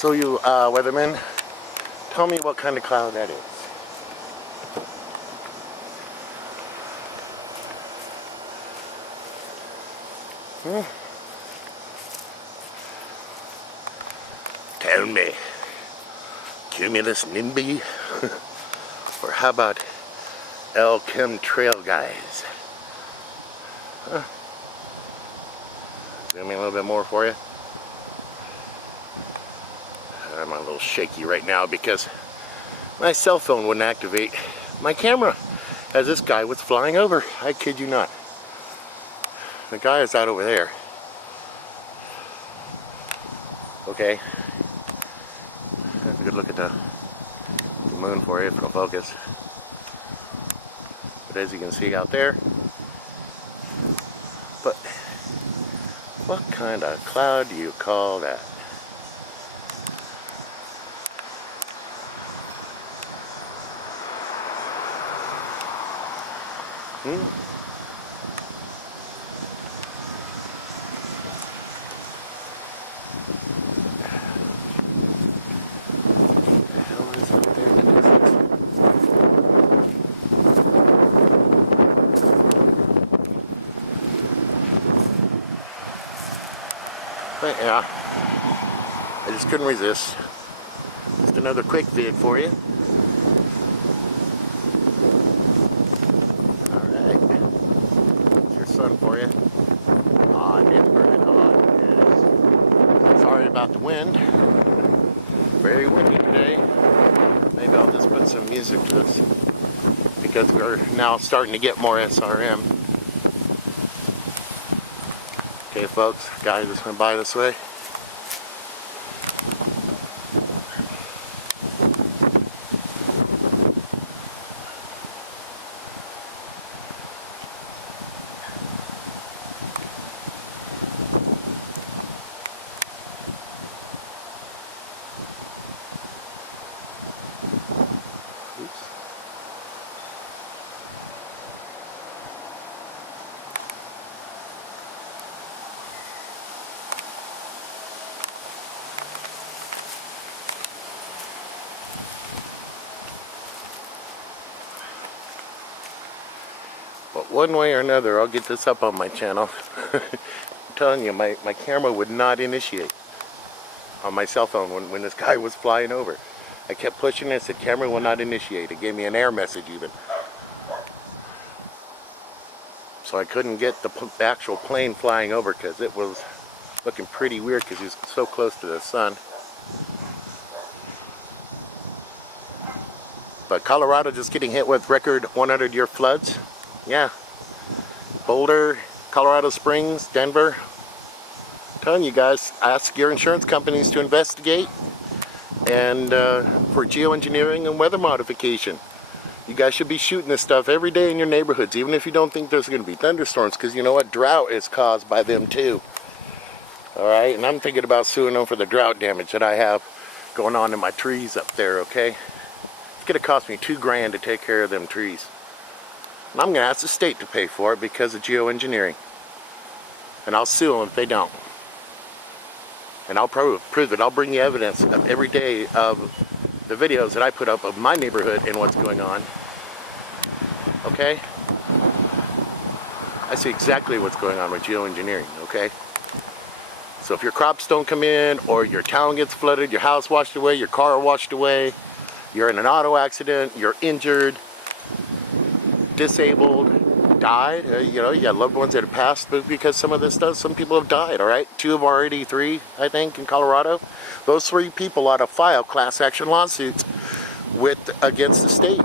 So you weathermen, tell me what kind of cloud that is. Tell me, cumulus nimby, or how about El Chemtrail guys? Zoom in a little bit more for you. I'm a little shaky right now because my cell phone wouldn't activate my camera as this guy was flying over. I kid you not. The guy is out over there. Okay. That's a good look at the moon for you if it'll focus. But as you can see out there, but what kind of cloud do you call that? But yeah, I just couldn't resist. Just another quick vid for you. Alright. There's your sun for you. Hot, it's burning hot. Yes. Sorry about the wind. Very windy today. Maybe I'll just put some music to this because we're now starting to get more SRM. Okay folks, guy just went by this way. Oops. But one way or another, I'll get this up on my channel. I'm telling you, my camera would not initiate on my cell phone when this guy was flying over. I kept pushing it, said camera will not initiate. It gave me an error message even. So I couldn't get the actual plane flying over because it was looking pretty weird because he was so close to the sun. But Colorado just getting hit with record 100-year floods. Yeah. Boulder, Colorado Springs, Denver. I'm telling you guys, ask your insurance companies to investigate and for geoengineering and weather modification. You guys should be shooting this stuff every day in your neighborhoods, even if you don't think there's going to be thunderstorms, because you know what? Drought is caused by them too. Alright, and I'm thinking about suing them for the drought damage that I have going on in my trees up there, okay? It's going to cost me $2 grand to take care of them trees. And I'm going to ask the state to pay for it because of geoengineering. And I'll sue them if they don't. And I'll prove it. I'll bring you evidence of every day of the videos that I put up of my neighborhood and what's going on. Okay? I see exactly what's going on with geoengineering, okay? So if your crops don't come in, or your town gets flooded, your house washed away, your car washed away, you're in an auto accident, you're injured, disabled, died, you know, you got loved ones that have passed because some of this stuff, some people have died, all right? 2 have already, 3, I think, in Colorado. Those 3 people ought to file class action lawsuits against the state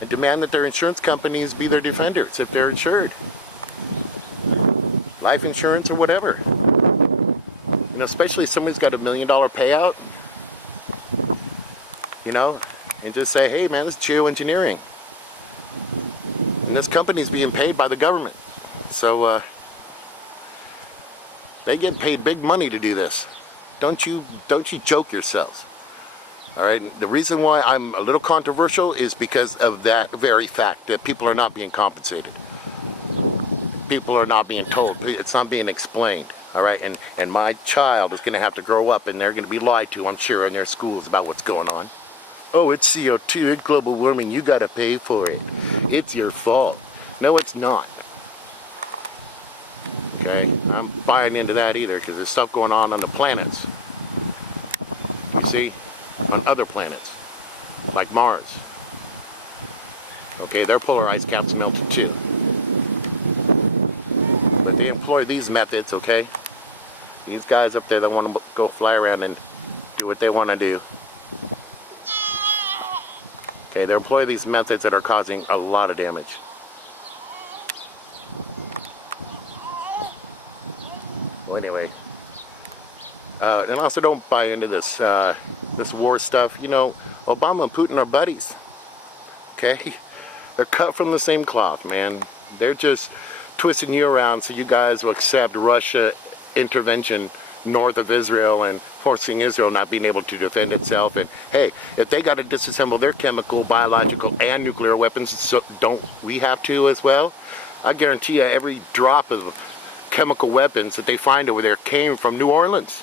and demand that their insurance companies be their defenders if they're insured. Life insurance or whatever. You know, especially if somebody's got $1 million payout, you know, and just say, hey man, this is geoengineering. And this company's being paid by the government. So they get paid big money to do this. Don't you joke yourselves. All right, the reason why I'm a little controversial is because of that very fact that people are not being compensated. People are not being told. It's not being explained. All right, and my child is going to have to grow up and they're going to be lied to, I'm sure, in their schools about what's going on. Oh, it's CO2, it's global warming, you got to pay for it. It's your fault. No, it's not. Okay, I'm buying into that either, because there's stuff going on the planets. You see, on other planets, like Mars. Okay, their polar ice caps melted too. But they employ these methods, okay? These guys up there that want to go fly around and do what they want to do. Okay, they employ these methods that are causing a lot of damage. Well, anyway, and also don't buy into this this war stuff. You know, Obama and Putin are buddies. Okay, they're cut from the same cloth, man. They're just twisting you around so you guys will accept Russia intervention north of Israel and forcing Israel not being able to defend itself. And hey, if they got to disassemble their chemical, biological, and nuclear weapons, so don't we have to as well? I guarantee you every drop of chemical weapons that they find over there came from New Orleans.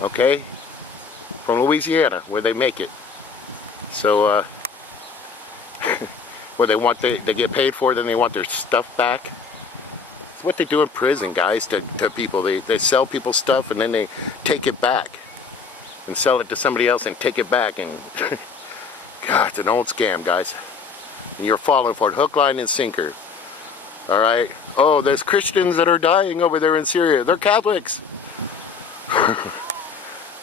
Okay? From Louisiana, where they make it. So, where they get paid for it, then they want their stuff back. It's what they do in prison, guys, to people. They sell people stuff and then they take it back and sell it to somebody else and take it back. And God, it's an old scam, guys. And you're falling for it, hook, line, and sinker. All right? Oh, there's Christians that are dying over there in Syria. They're Catholics.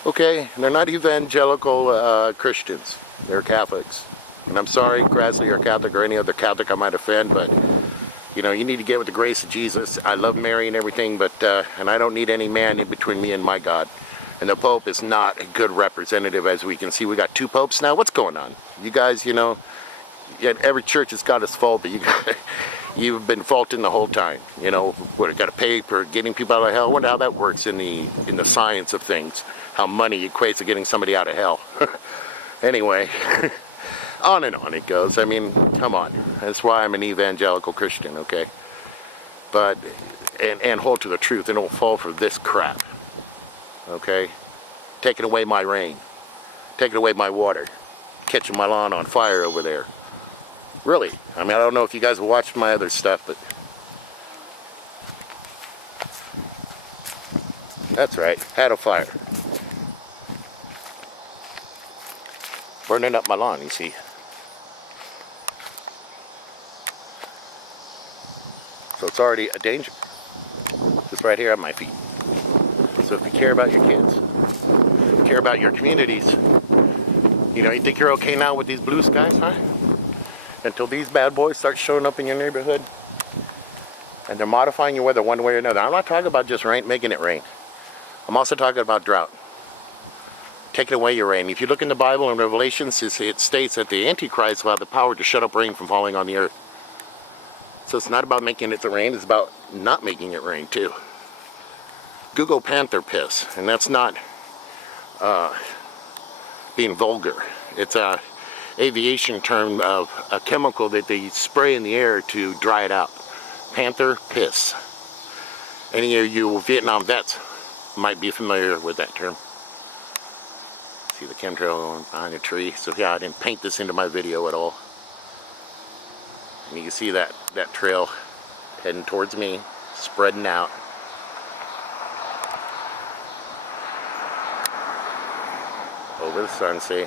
Okay, and they're not evangelical Christians. They're Catholics. And I'm sorry, Grassley, or Catholic, or any other Catholic I might offend, but you know, you need to get with the grace of Jesus. I love Mary and everything, but and I don't need any man in between me and my God. And the Pope is not a good representative, as we can see. We got 2 popes now. What's going on? You guys, you know, every church has got its fault, but you've been faulting the whole time. You know, what, got to pay for getting people out of hell? I wonder how that works in the science of things. How money equates to getting somebody out of hell. Anyway, on and on it goes. I mean, come on. That's why I'm an evangelical Christian, okay? But, and hold to the truth and don't fall for this crap. Okay? Taking away my rain. Taking away my water. Catching my lawn on fire over there. Really. I mean, I don't know if you guys watched my other stuff, but that's right. Had a fire. Burning up my lawn, you see. So it's already a danger. Just right here at my feet. So if you care about your kids, if you care about your communities, you know, you think you're okay now with these blue skies, huh? Until these bad boys start showing up in your neighborhood. And they're modifying your weather one way or another. I'm not talking about just rain, making it rain. I'm also talking about drought. Taking away your rain. If you look in the Bible in Revelations, it states that the Antichrist will have the power to shut up rain from falling on the earth. So it's not about making it rain, it's about not making it rain too. Google panther piss, and that's not being vulgar. It's a aviation term of a chemical that they spray in the air to dry it out. Panther piss. Any of you Vietnam vets might be familiar with that term. See the chemtrail behind a tree. So yeah, I didn't paint this into my video at all. And you can see that trail heading towards me, spreading out. Over the sun, see?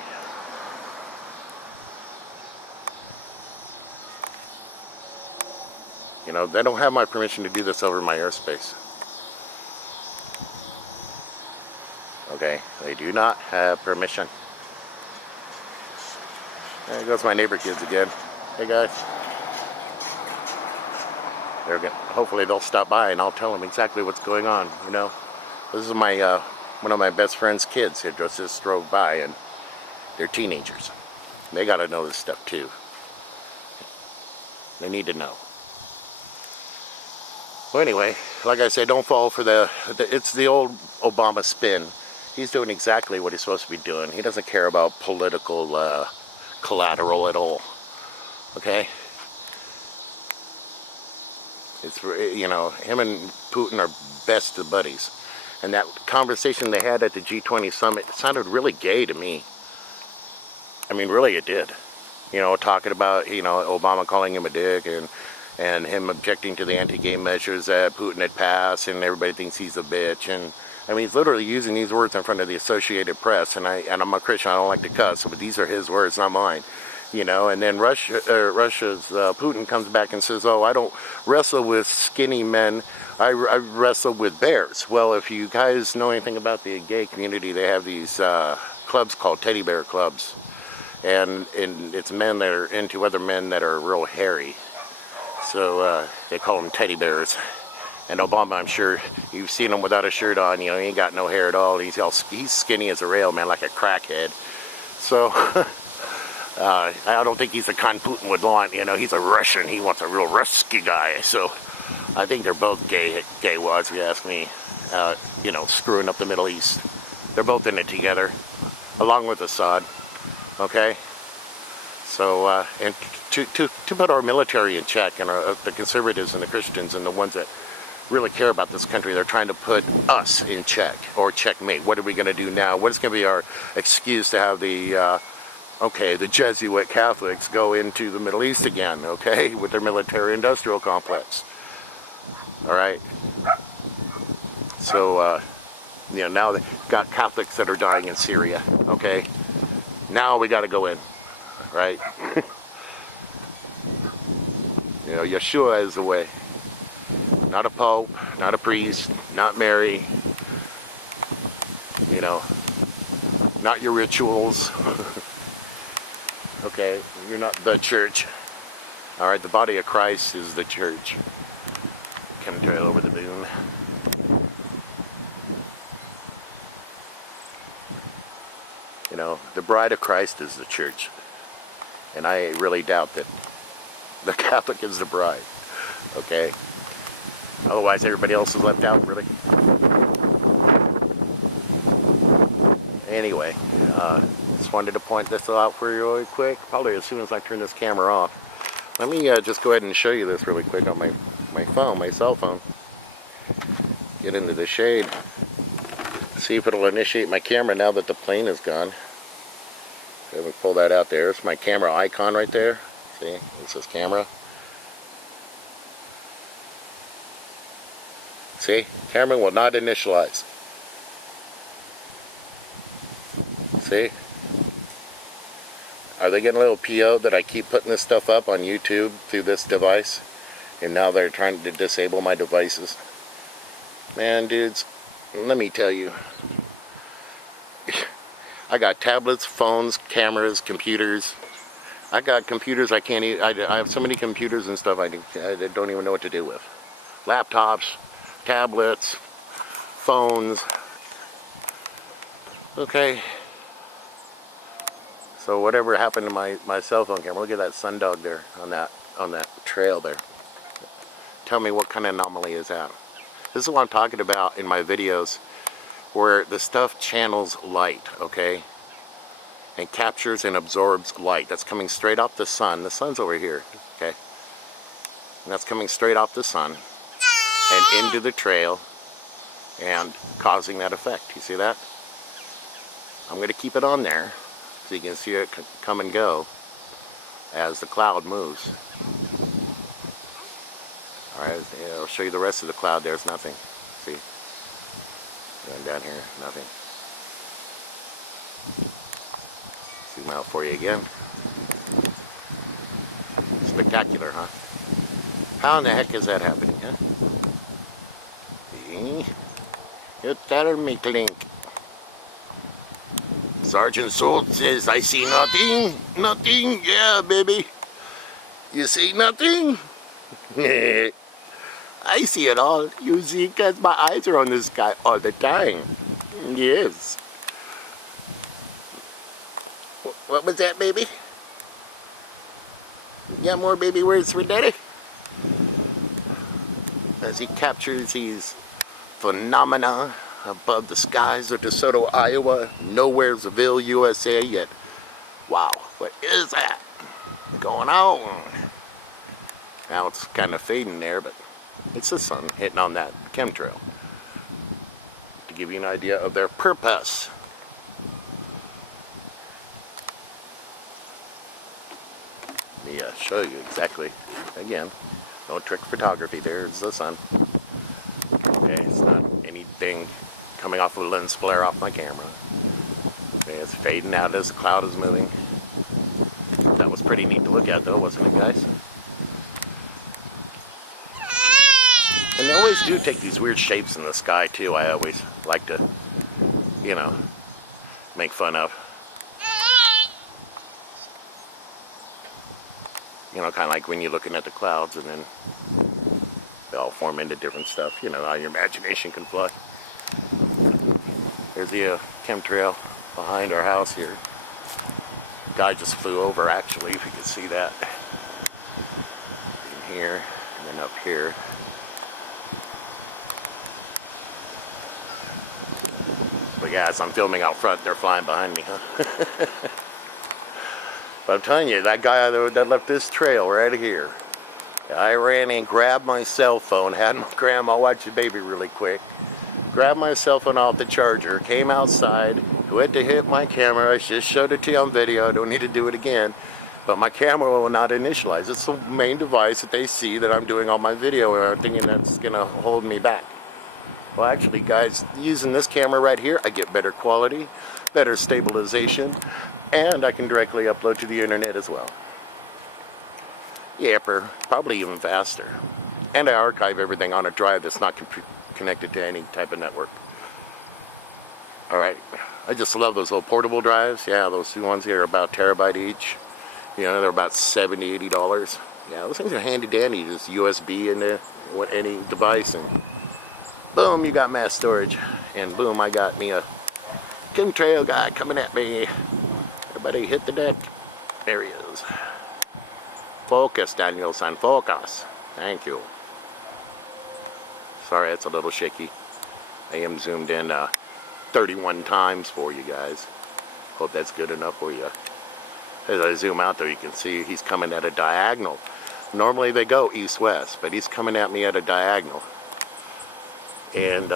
You know, they don't have my permission to do this over my airspace. Okay, they do not have permission. There goes my neighbor kids again. Hey guys. Hopefully they'll stop by and I'll tell them exactly what's going on, you know. This is my one of my best friend's kids who just drove by, and they're teenagers. They gotta know this stuff too. They need to know. Well, anyway, like I said, don't fall for it's the old Obama spin. He's doing exactly what he's supposed to be doing. He doesn't care about political collateral at all. Okay? It's, you know, him and Putin are best of buddies. And that conversation they had at the G20 summit sounded really gay to me. I mean, really it did. You know, talking about, you know, Obama calling him a dick and him objecting to the anti-gay measures that Putin had passed, and everybody thinks he's a bitch. And I mean, he's literally using these words in front of the Associated Press, and I'm a Christian, I don't like to cuss, but these are his words, not mine. You know, and then Russia's Putin comes back and says, oh, I don't wrestle with skinny men, I wrestle with bears. Well, if you guys know anything about the gay community, they have these clubs called teddy bear clubs. And it's men that are into other men that are real hairy. So they call them teddy bears. And Obama, I'm sure you've seen him without a shirt on. You know, he ain't got no hair at all. He's skinny as a rail, man, like a crackhead. So I don't think he's the kind Putin would want. You know, he's a Russian. He wants a real Rusky guy. So I think they're both gay wads, if you ask me. You know, screwing up the Middle East. They're both in it together, along with Assad. Okay, so and to put our military in check, and the conservatives and the Christians and the ones that really care about this country, they're trying to put us in check, or checkmate. What are we going to do now? What is going to be our excuse to have the the Jesuit Catholics go into the Middle East again? Okay, with their military-industrial complex. All right. So you know, now they've got Catholics that are dying in Syria. Okay. Now we got to go in, right? You know, Yeshua is the way. Not a pope, not a priest, not Mary. You know, not your rituals. Okay, you're not the church. All right, the body of Christ is the church. Chemtrail over the moon. You know, the bride of Christ is the church. And I really doubt that the Catholic is the bride. Okay? Otherwise, everybody else is left out, really. Anyway, just wanted to point this out for you really quick. Probably as soon as I turn this camera off. Let me just go ahead and show you this really quick on my phone, my cell phone. Get into the shade. See if it'll initiate my camera now that the plane is gone. Let me pull that out there. It's my camera icon right there. See, it says camera. See, camera will not initialize. See? Are they getting a little PO that I keep putting this stuff up on YouTube through this device? And now they're trying to disable my devices. Man, dudes, let me tell you. I got tablets, phones, cameras, computers. I got computers I can't even, I have so many computers and stuff I don't even know what to do with. Laptops, tablets, phones. Okay. So whatever happened to my cell phone camera, look at that sundog there on that trail there. Tell me what kind of anomaly is that? This is what I'm talking about in my videos, where the stuff channels light, okay? And captures and absorbs light. That's coming straight off the sun. The sun's over here, okay? And that's coming straight off the sun and into the trail and causing that effect. You see that? I'm going to keep it on there so you can see it come and go as the cloud moves. Alright, I'll show you the rest of the cloud. There's nothing. See? Going down here, nothing. Zoom out for you again. Spectacular, huh? How in the heck is that happening, huh? See? You tell me, Clink. Sergeant Salt says, I see nothing. Nothing. Yeah, baby. You see nothing? I see it all. You see, because my eyes are on this guy all the time. Yes. What was that, baby? You got more baby words for Daddy? As he captures these phenomena above the skies of DeSoto, Iowa, Nowheresville, USA, yet, wow, what is that going on? Now it's kind of fading there, but It's the sun hitting on that chemtrail. To give you an idea of their purpose. Let me show you exactly. Again, no trick photography. There's the sun. Okay, it's not anything coming off of a lens flare off my camera. Okay, it's fading out as the cloud is moving. That was pretty neat to look at though, wasn't it, guys? And they always do take these weird shapes in the sky too. I always like to, you know, make fun of. You know, kind of like when you're looking at the clouds and then they all form into different stuff. You know, how your imagination can fly. There's the chemtrail behind our house here. Guy just flew over, actually, if you can see that. In here, and then up here. But yeah, as I'm filming out front, they're flying behind me, huh? But I'm telling you, that guy that left this trail right here. I ran and grabbed my cell phone, had my grandma watch the baby really quick. Grabbed my cell phone off the charger, came outside, went to hit my camera. I just showed it to you on video. I don't need to do it again. But my camera will not initialize. It's the main device that they see that I'm doing all my video, and I'm thinking that's gonna hold me back. Well, actually, guys, using this camera right here, I get better quality, better stabilization, and I can directly upload to the internet as well. Yepper, probably even faster. And I archive everything on a drive that's not connected to any type of network. Alright, I just love those little portable drives. Yeah, those two ones here are about a terabyte each. You know, they're about $70, $80. Yeah, those things are handy dandy. Just USB into any device, and boom, you got mass storage. And boom, I got me a chemtrail guy coming at me. Everybody hit the deck. There he is. Focus, Daniel-san, focus. Thank you. Sorry, it's a little shaky. I am zoomed in 31 times for you guys. Hope that's good enough for you. As I zoom out there, you can see he's coming at a diagonal. Normally they go east-west, but he's coming at me at a diagonal. And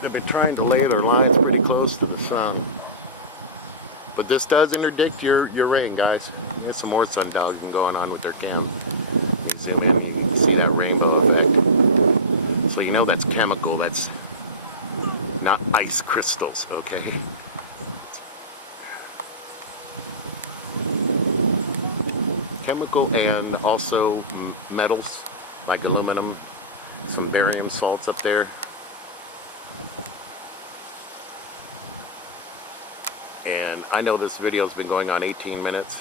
they've been trying to lay their lines pretty close to the sun. But this does interdict your rain, guys. There's some more sundogging going on with their cam. You zoom in, you can see that rainbow effect. So you know that's chemical, that's not ice crystals, okay? Chemical, and also metals like aluminum, some barium salts up there. And I know this video's been going on 18 minutes.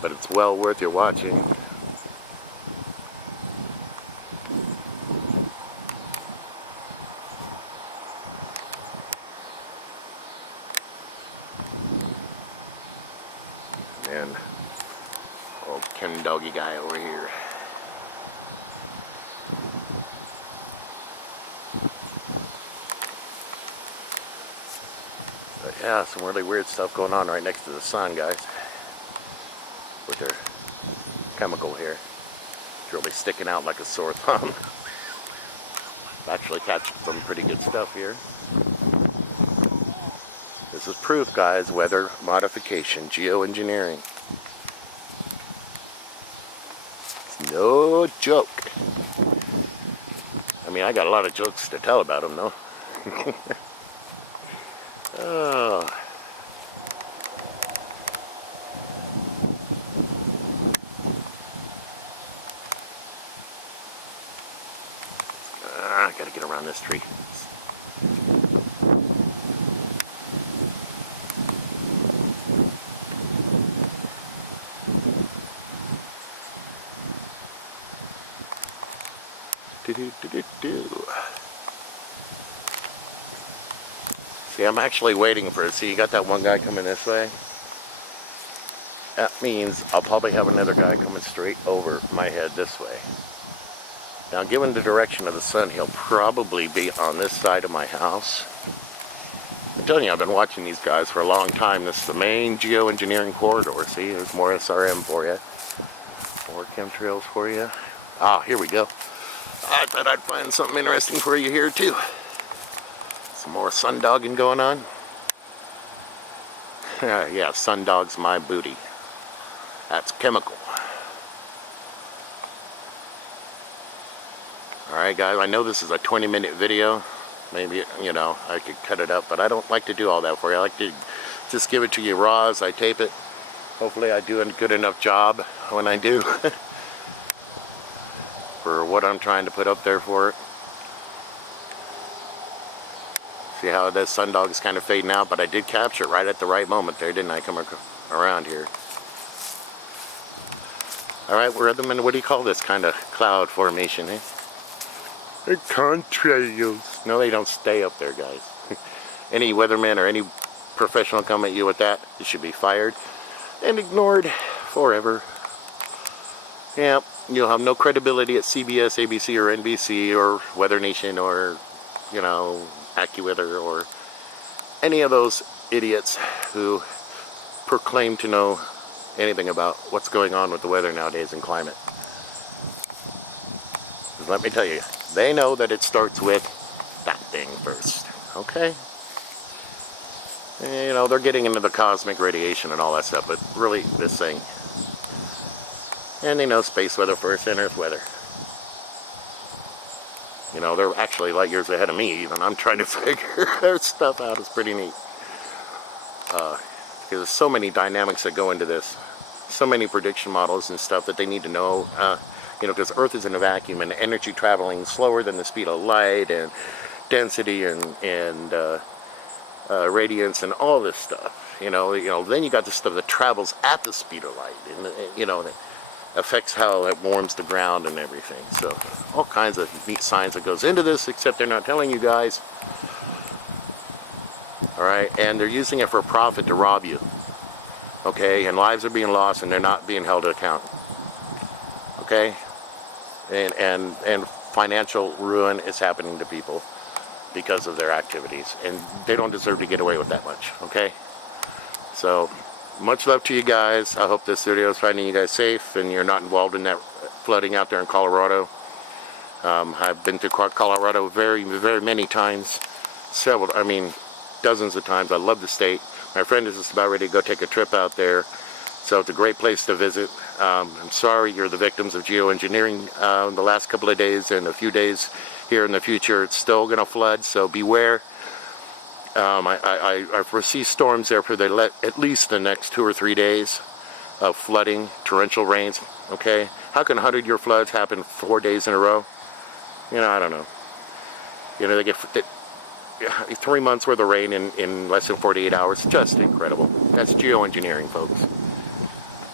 But it's well worth your watching. And old Ken Doggy guy over here. But yeah, some really weird stuff going on right next to the sun, guys. With their chemical here. It's really sticking out like a sore thumb. Actually catching some pretty good stuff here. This is proof, guys, weather modification, geoengineering. It's no joke. I mean, I got a lot of jokes to tell about them, though. Oh. I gotta get around this tree. See, I'm actually waiting for it. See, you got that one guy coming this way? That means I'll probably have another guy coming straight over my head this way. Now, given the direction of the sun, he'll probably be on this side of my house. I'm telling you, I've been watching these guys for a long time. This is the main geoengineering corridor. See, there's more SRM for you. More chemtrails for you. Ah, here we go. I thought I'd find something interesting for you here too. Some more sundogging going on. Yeah, sundog's my booty. That's chemical. Alright guys, I know this is a 20-minute video. Maybe, you know, I could cut it up, but I don't like to do all that for you. I like to just give it to you raw as I tape it. Hopefully I do a good enough job when I do for what I'm trying to put up there for it. See how this sundog is kind of fading out, but I did capture it right at the right moment there, didn't I? Come around here. Alright, we're at the, what do you call this kind of cloud formation, eh? Contrails. No, they don't stay up there, guys. Any weatherman or any professional come at you with that, you should be fired and ignored forever. Yeah, you'll have no credibility at CBS, ABC, or NBC, or Weather Nation, or, you know, AccuWeather, or any of those idiots who proclaim to know anything about what's going on with the weather nowadays and climate. Let me tell you, they know that it starts with that thing first, okay? And, you know, they're getting into the cosmic radiation and all that stuff, but really this thing. And they know space weather first and earth weather. You know, they're actually light years ahead of me even. I'm trying to figure their stuff out. It's pretty neat. Because there's so many dynamics that go into this. So many prediction models and stuff that they need to know. You know, because Earth is in a vacuum and energy traveling slower than the speed of light, and density and radiance and all this stuff. You know, then you got the stuff that travels at the speed of light, and you know, that affects how it warms the ground and everything. So all kinds of neat science that goes into this, except they're not telling you guys. All right, and they're using it for profit to rob you. Okay, and lives are being lost, and they're not being held to account. Okay, and financial ruin is happening to people because of their activities, and they don't deserve to get away with that much. Okay, so much love to you guys. I hope this video is finding you guys safe and you're not involved in that flooding out there in Colorado. I've been to Colorado very many times, dozens of times. I love the state. My friend is just about ready to go take a trip out there, so it's a great place to visit. I'm sorry you're the victims of geoengineering the last couple of days, and a few days here in the future it's still going to flood, so beware. I foresee storms there for at least the next 2 or 3 days of flooding, torrential rains. Okay, how can 100-year floods happen 4 days in a row? You know, I don't know. You know, they get 3 months worth of rain in less than 48 hours. Just incredible. That's geoengineering, folks.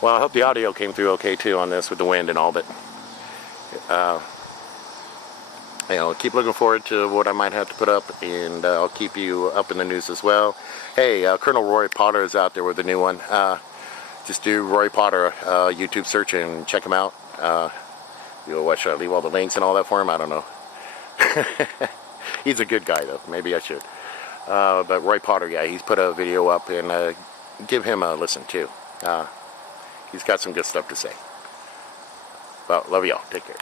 Well, I hope the audio came through okay too on this with the wind and all, but you know, keep looking forward to what I might have to put up, and I'll keep you up in the news as well. Hey, Colonel Roy Potter is out there with a new one. Just do Roy Potter YouTube search and check him out. You know, what, should I leave all the links and all that for him? I don't know. He's a good guy though. Maybe I should. But Roy Potter, yeah, he's put a video up, and give him a listen too. He's got some good stuff to say. Well, love y'all. Take care.